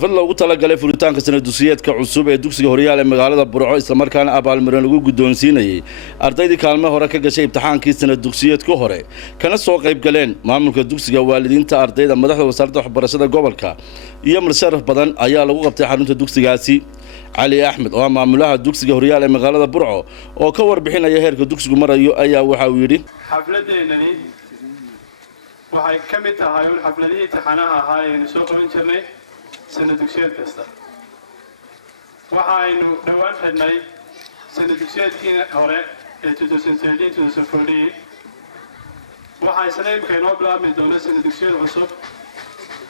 xaflad loogu talagalay furitaanka sanad dugsiyeedka cusub ee dugsiga Horyaal ee magaalada Burco isla markaana abaalmarin lagu guddoonsiinayay ardaydii kaalmo hore ka gashay imtixaankii sanad dugsiyeedka hore kana soo qayb galeen maamulka dugsiga waalidiinta ardayda madaxda wasaaradda waxbarashada gobolka iyo marsharax badan ayaa lagu qabtay xarunta dugsigaasi Ali Ahmed oo maamulaha dugsiga Horyaal ee magaalada Burco oo ka warbixinaya heerka dugsigu marayo ayaa waxa uu yiri xafladeenani waxay ka mid tahay xafladii imtixaanaha ahaa ee soo qaban jirnay sanad dugsiyeed kasta waxaynu dhawaan xidhnay sanad dugsiyeedkii hore ee 2013-2014 waxaa isla imika inoo bilaabmi doona sanad dugsiyeed cusub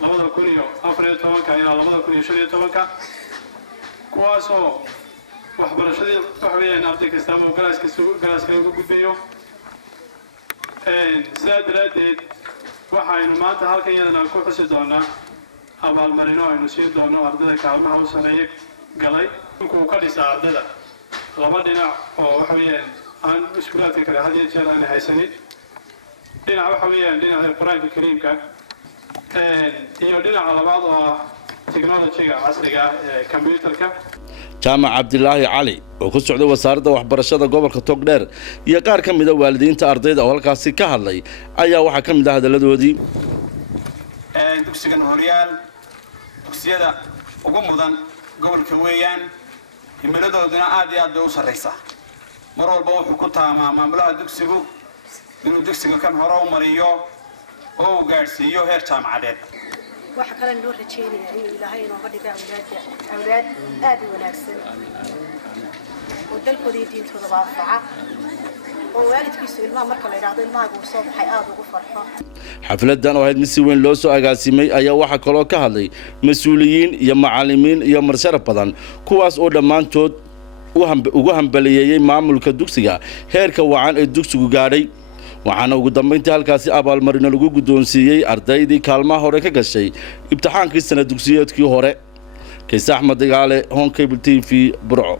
2014 ilaa 2015 kuwaasoo waxbarashadii wax weeyaan arday kasta oo galaaska ugu gudbayo sidaa daraadeed waxaynu maanta halkan iyadana ku xusi doonaa abaalmarino aynu siin doono ardayda kaalmaha u sameeyay galay inkuu ka dhisaa ardayda laba dhinac oo wax weeyaan aan iskuulaadka kale had iyo jeer aan haysanin dhinac waxa weeyaan dhinaca quraanka kariimka iyo dhinaca labaad oo teknolojiga casriga ee kombiyuutarka jaamac Cabdilaahi Cali oo ku socday wasaaradda waxbarashada gobolka Togdheer iyo qaar ka mid ah waalidiinta ardayda oo halkaasi ka hadlay ayaa waxa ka mid ah hadaladoodii dugsiga Horyaal dugsiyada ugu mudan gobolka weeyaan himiladooduna aad iyo aad u sareysa mar walba wuxuu ku taamaa maamulaha dugsigu inuu dugsiga kan hore u mariyo oo gaarsiiyo heer jaamacadeed waxa kale loo rajeynayaa in Ilaahay inoo dhigo awlaad aad u wanaagsan oo dalkooda diintooda waafaca oo waalidkiisu ilmaha marka la yiraahdo ilmaha uu soo baxay aad ugu farxo xafladan oo ahayd si weyn loo soo agaasimay ayaa waxa kale oo ka hadlay mas'uuliyiin iyo macallimiin iyo marsharax badan kuwaas oo dhamaantood ugu hambalyeeyay maamulka dugsiga heerka wacan ee dugsigu gaadhay waxaana ugu dambeyntii halkaasi abaalmarino lagu guddoonsiiyay ardaydii kaalmaha hore ka gashay imtixaankii sanad dugsiyeedkii hore Kays Axmed Dagaale Hon Cable TV Burco.